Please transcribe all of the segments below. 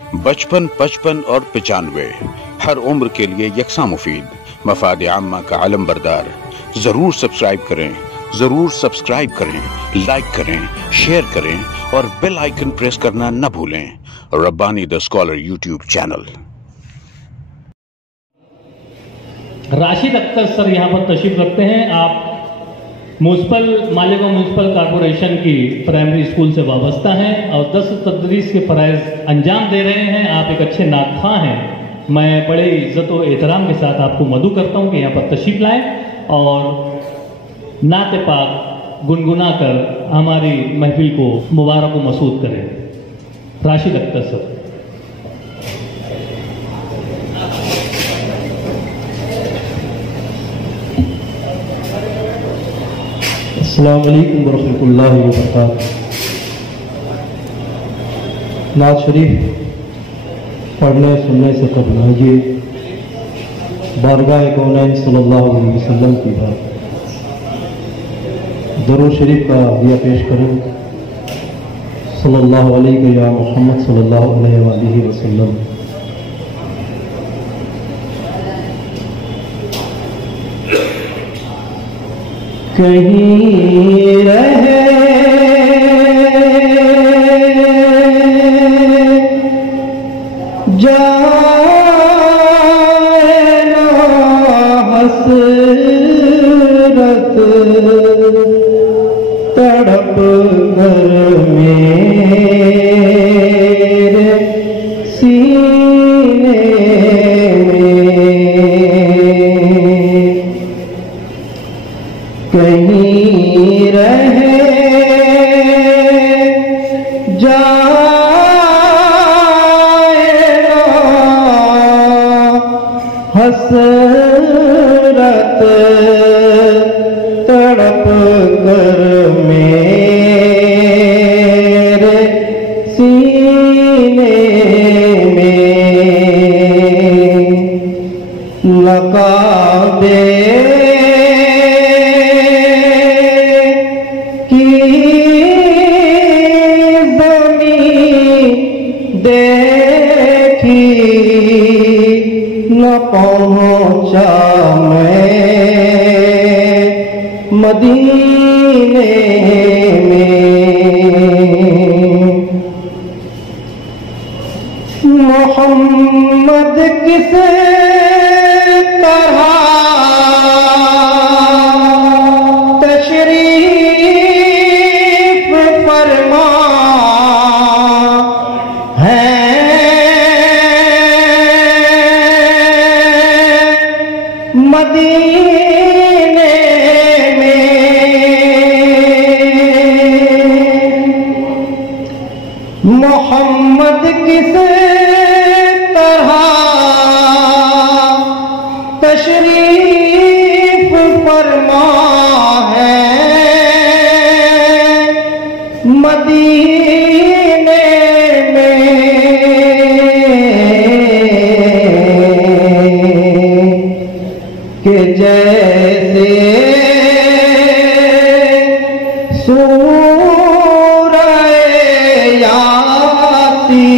55 55 और 95 हर उम्र के लिए यकसा मुफीद, मफाद आम्मा का आलम बरदार। जरूर सब्सक्राइब करें, लाइक करें, शेयर करें और बेल आइकन प्रेस करना न भूलें। Rabbani the scholar YouTube channel. Rashid Akhtar sir यहाँ पर तशरीफ रखते हैं। आप मालेगांव म्यूनसिपल कॉरपोरेशन की प्राइमरी स्कूल से वाबस्ता हैं और 10 तदरीस के फ़राइज़ अंजाम दे रहे हैं। आप एक अच्छे नाख़्वां हैं। मैं बड़े इज़्ज़त और एहतराम के साथ आपको मदऊ करता हूँ कि यहाँ पर तशरीफ लाएं और नात पाक गुनगुना कर हमारी महफिल को मुबारक व मसूद करें। राशिद अख्तर सर। अस्सलामु अलैकुम वरहमतुल्लाहि वबरकातुहू। नात शरीफ पढ़ने सुनने से कबल आइए बारगाह कौनैन सल्लल्लाहु अलैहि वसल्लम की बात दरूद शरीफ का दिया पेश करें। सल्लल्लाहु अलैहि या मोहम्मद सल्लल्लाहु अलैहि वसल्लम। कहीं रहे जाए ना हसरत तड़प कर मेरे सीने में। कहीं रहे जाए ना हसरत तड़प कर मेरे सीने में। नकाबे देखी न पहुँचा मैं मदीने में। मोहम्मद किस तरह तशरीफ फरमा है मदीने में। मोहम्मद किस तरह तशरीफ फरमा है मदीने में। के जैसे सूरह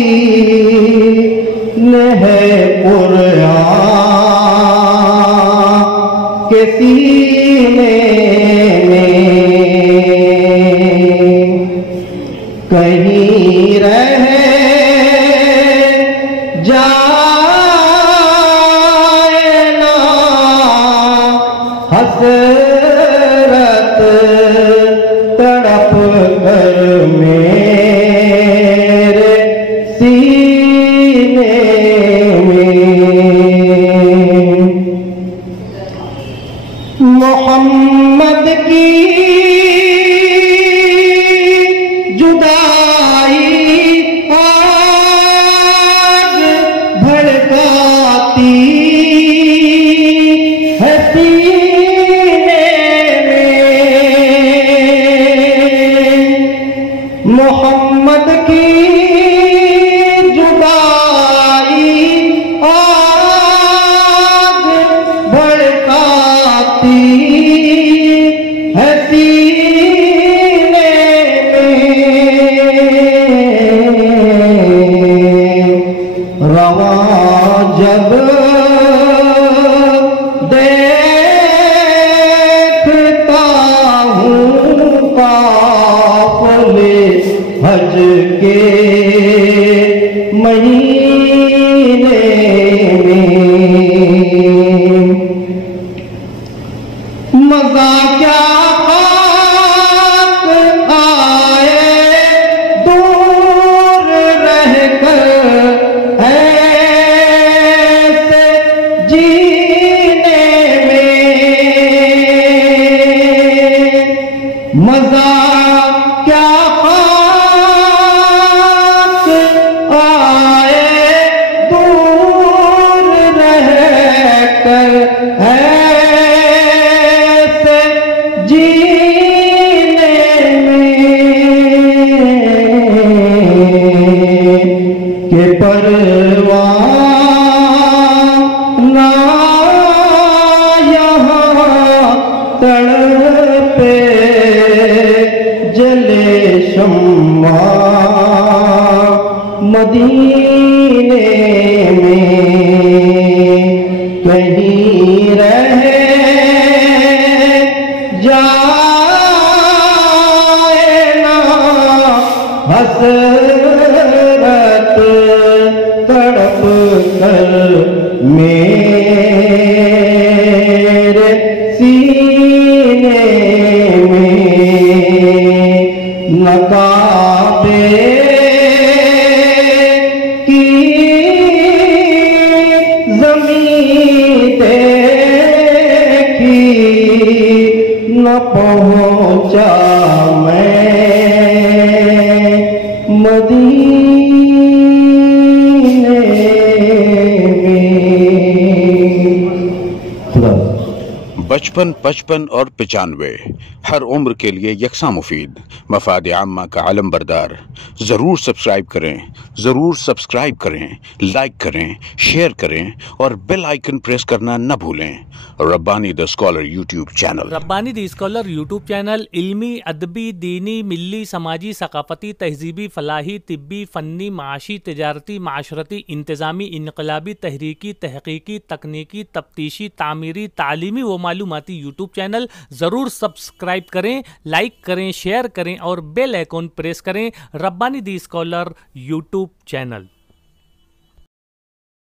यासीन है कुरान के सीने में। कहीं रहे जाए ना हसरत तड़प कर मेरे सीने में। मोहम्मद की जुदाई आज भड़काती है सीने में। मोहम्मद की जावा जब देखता हूँ काफ़िले हज के महीने में, मज़ा क्या मज़ा क्या खाक आए दूर रहकर ऐसे जीने में के परवाना यहाँ तड़पे जले शम्मा मदीने में, कहीं रह जाए ना हसरत तड़प कर मेरे सीने न काबे की ज़मीं देखी, न पहुँचा मैं मदीने में। बचपन, 55 और 95 हर उम्र के लिए यकसा मुफीद, मफाद आम्मा का आलम बरदार। ज़रूर सब्सक्राइब करें, लाइक करें, शेयर करें और बेल आइकन प्रेस करना न भूलें। Rabbani the scholar YouTube channel. Rabbani the scholar YouTube channel इल्मी, अदबी, दीनी, मिल्ली, समाजी, सकाफती, तहजीबी, फलाही, तिब्बी, फ़न्नी, माशी, तिजारती, माशरती, इंतज़ामी, इनकलाबी, तहरीकी, तहकीकी, तकनीकी, तफ्तीशी, तामीरी, तालीमी व मालूमाती यूट्यूब चैनल। ज़रूर सब्सक्राइब करें, लाइक करें, शेयर करें और बेल आइकन प्रेस करें। Rabbani the scholar YouTube channel.